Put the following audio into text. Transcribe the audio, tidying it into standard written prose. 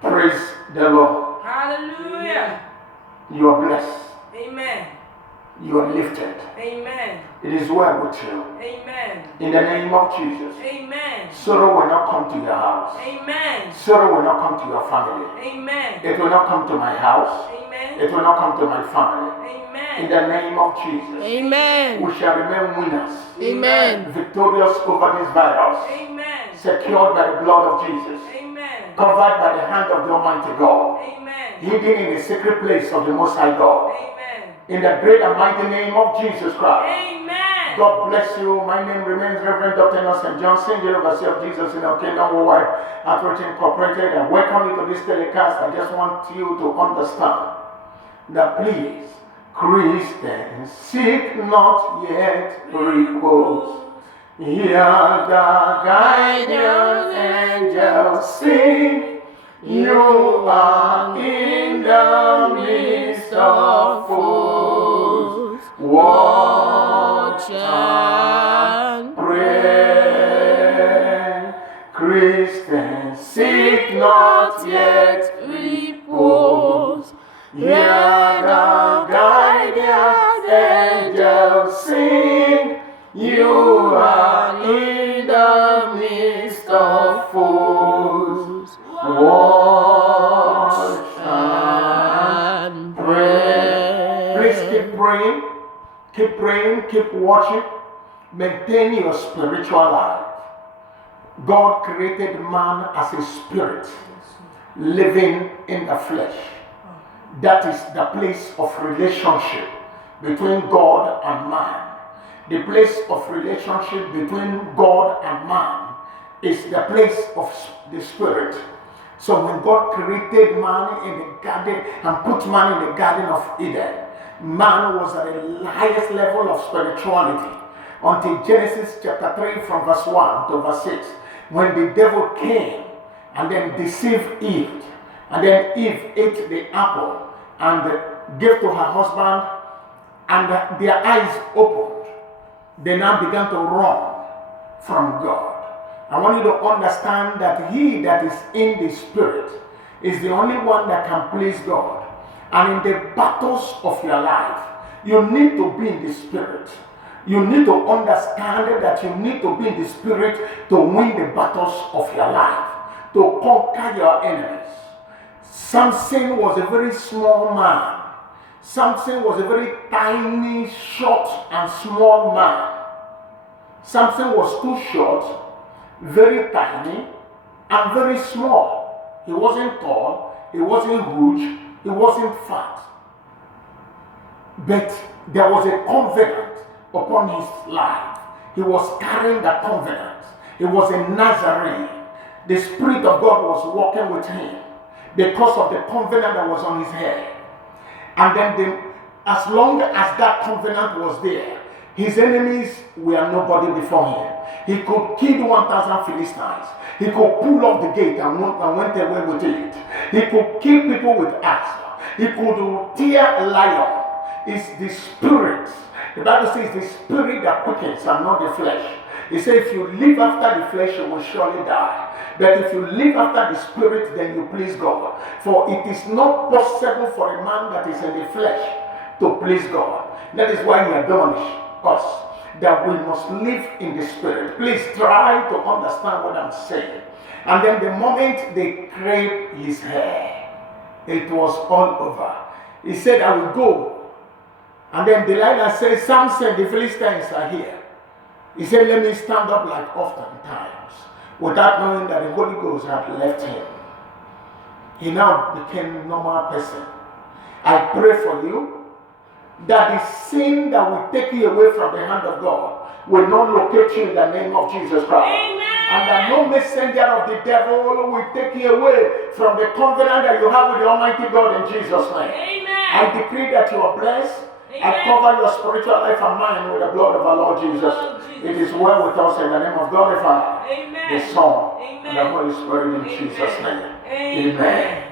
Praise the Lord. Hallelujah. You are blessed. Amen. You are lifted. Amen. It is well with you. Amen. In the name of Jesus. Amen. Sorrow will not come to your house. Amen. Sorrow will not come to your family. Amen. It will not come to my house. Amen. It will not come to my family. Amen. In the name of Jesus. Amen. We shall remain winners. Amen. Victorious over this virus. Amen. Secured by the blood of Jesus. Amen. Covered by the hand of the Almighty God. Amen. Hidden in the secret place of the Most High God. Amen. In the great and mighty name of Jesus Christ. Amen. God bless you. My name remains Reverend Dr. Nelson Johnson, the Overseer of Jesus in our Kingdom Worldwide Outreach Incorporated. I welcome you to this telecast. I just want you to understand that please, Christians, seek not yet repose. Hear the guardian angels sing. You are in the midst of foes. Watch and pray. Christians, seek not yet repose. Hear the guardian angels sing. You are in the midst of foes. Watch and pray. Please keep praying. Keep praying. Keep watching. Maintain your spiritual life. God created man as a spirit living in the flesh. That is the place of relationship between God and man. The place of relationship between God and man is the place of the spirit. So when God created man in the garden and put man in the Garden of Eden, man was at the highest level of spirituality until Genesis chapter 3 from verse 1 to verse 6, when the devil came and then deceived Eve, and then Eve ate the apple and gave to her husband, and their eyes opened. They now began to run from God. I want you to understand that he that is in the spirit is the only one that can please God. And in the battles of your life, you need to be in the spirit. You need to understand that you need to be in the spirit to win the battles of your life, to conquer your enemies. Samson was a very small man. Samson was a very tiny, short, and small man. Samson was too short, very tiny, and very small. He wasn't tall, he wasn't huge, he wasn't fat. But there was a covenant upon his life. He was carrying that covenant. He was a Nazarene. The Spirit of God was walking with him because of the covenant that was on his head. And then as long as that covenant was there, his enemies were nobody before him. He could kill 1,000 Philistines. He could pull off the gate and went away with it. He could kill people with axe. He could tear a lion. It's the spirit. The Bible says the spirit that quickens and not the flesh. He said if you live after the flesh, you will surely die. But if you live after the spirit, then you please God. For it is not possible for a man that is in the flesh to please God. That is why he admonished us that we must live in the spirit. Please try to understand what I'm saying. And then the moment they craved his hair, it was all over. He said, I will go. And then Delilah said, Samson, the Philistines are here. He said, let me stand up like oftentimes, without knowing that the Holy Ghost had left him. He now became a normal person. I pray for you that the sin that will take you away from the hand of God will not locate you in the name of Jesus Christ. Amen. And that no messenger of the devil will take you away from the covenant that you have with the Almighty God in Jesus' name. Amen. I decree that you are blessed. Amen. I cover your spiritual life and mind with the blood of our Lord Jesus. It is well with us in the name of God the Father, Amen. the Son, Amen. and the Holy Spirit in Amen. Jesus' name. Amen. Amen.